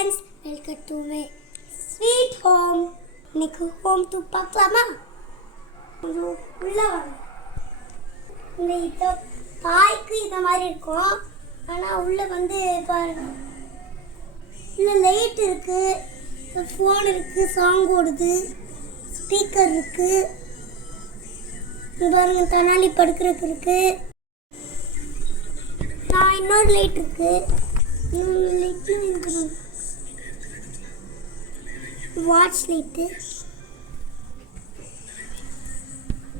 Friends, welcome to my sweet home. இன்னைக்கு home tour பார்க்கலாமா? கொஞ்சம் உள்ள வாங்க. இந்த பாய்க்கு இந்த மாதிரி இருக்கும், ஆனால் உள்ள வந்து பாருங்க, இல்லை லைட் இருக்கு, ஃபோன் இருக்கு, சாங் ஓடுது, ஸ்பீக்கர் இருக்கு, பாருங்க தனாலி படுக்கிறதுக்கு இருக்கு, இன்னொரு லைட் இருக்கு, வாட்ச் லைட்டு.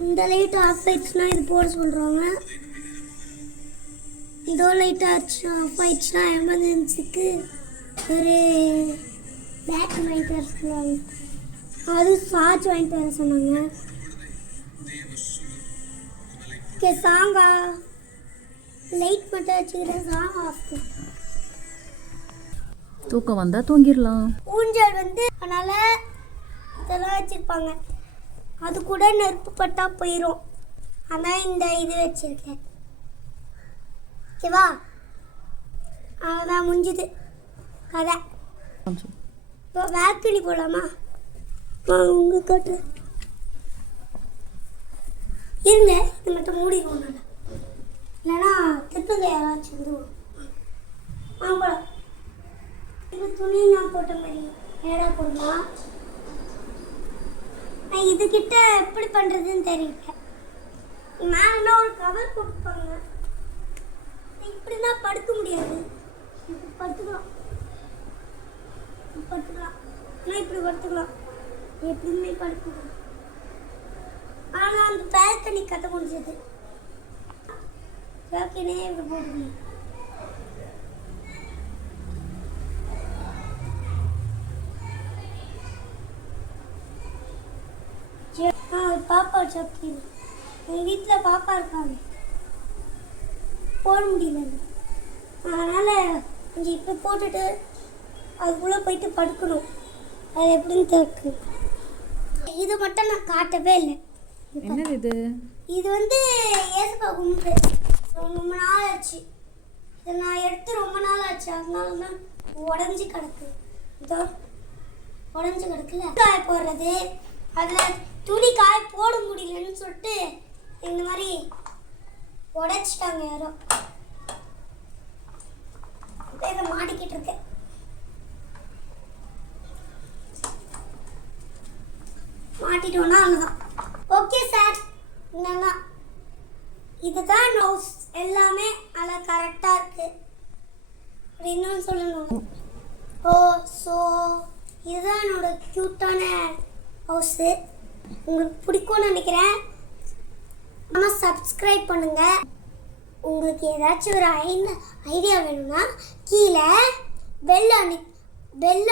இந்த லைட் ஆஃப் ஆயிடுச்சுன்னா இது போட சொல்கிறாங்க. இதோ லைட் ஆச்சுன்னா ஆஃப் ஆயிடுச்சுன்னா எமர்ஜென்சிக்கு ஒரு பேட்டரி வாங்கிட்டு வர சொல்லுவாங்க. அது சார்ஜ் வாங்கிட்டு வர சொன்னாங்க. ஓகே, சாங்கா லைட் மட்டும் வச்சுக்கிறேன், சாங் ஆஃப். தூக்கம் வந்தால் தூங்கிடலாம். ஊஞ்சல் வந்து அதனால் இதெல்லாம் வச்சுருப்பாங்க, அது கூட நெருப்பு பட்டா போயிடும். அதான் இந்த இது வச்சுருக்கேன். ஓகேவா? அதான் முடிஞ்சுது கதை. இப்போ வேல்கனி போகலாமா? உங்க கட்டு இருங்க, இது மட்டும் மூடிடுவோம். நல்லா இல்லைன்னா திருப்பங்க யாராச்சும் வந்து போகலாம். இப்போ துணி நான் போட்ட மாதிரி ஏடா போடலாம். நான் இதுக்கிட்ட எப்படி பண்ணுறதுன்னு தெரியல. மேலே ஒரு கவர் கொடுப்பாங்க, இப்படின்னா படுக்க முடியாது. படுத்துக்கலாம் ஆனால் இப்படி படுத்துக்கலாம், எப்படியுமே படுத்துக்கலாம். ஆனால் அந்த பேல்கனி கட்ட முடிஞ்சது. பேல்கனே இப்படி போடுங்க. பாப்பா சக்கி எங்கள் வீட்டில் பாப்பா இருக்காங்க, போட முடியல. அதனால் கொஞ்சம் இப்போ போட்டுட்டு அதுக்குள்ளே போயிட்டு படுக்கணும். அது எப்படின்னு தெரியும். இது மட்டும் நான் காட்டவே இல்லை. என்னது இது? இது வந்து ஏசப்பா கும்பிட்டு ரொம்ப நாள் ஆச்சு. இதை நான் எடுத்து ரொம்ப நாள் ஆச்சு, அதனால தான் உடஞ்சி கிடக்கு. இதோ உடஞ்சி கிடக்குல. காய போடுறது, அதில் துணி காய போட முடியலன்னு சொல்லிட்டு இந்த மாதிரி உடைச்சிட்டாங்க யாரோ. இதை மாட்டிக்கிட்டு இருக்கேன். மாட்டிட்டோன்னா அவ்வளோதான். ஓகே சார், என்னன்னா இதுதான் ஹவுஸ், எல்லாமே அதில் கரெக்டாக இருக்கு. இன்னொன்று சொல்லணும். ஸோ இதுதான் என்னோட க்யூட்டான ஹவுஸு. உங்களுக்கு பிடிக்கும்னு நினைக்கிறேன். ஆனால் சப்ஸ்கிரைப் பண்ணுங்கள். உங்களுக்கு ஏதாச்சும் ஒரு ஐடியா வேணும்னா கீழே பெல்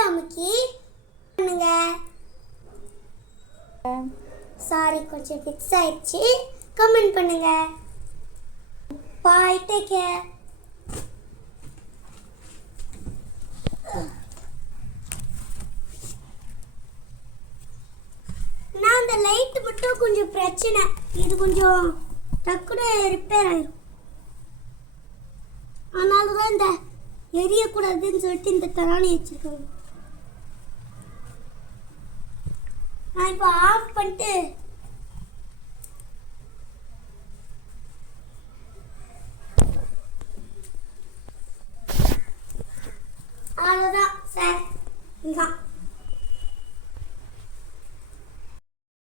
அமுக்கி பண்ணுங்க. சாரி, கொஞ்சம் ஃபிக்ஸ் ஆயிடுச்சு. கமெண்ட் பண்ணுங்க. பாய், டேக் கேர். நான் அந்த லைட்டு மட்டும் கொஞ்சம் பிரச்சனை, இது கொஞ்சம் டக்குனு ரிப்பேர் ஆயிடும். அதனால தான் இந்த எரியக்கூடாதுன்னு சொல்லிட்டு இந்த தராணி வச்சுருக்காங்க. நான் இப்போ ஆஃப் பண்ணிட்டு அவ்வளோதான் சார், இதுதான்.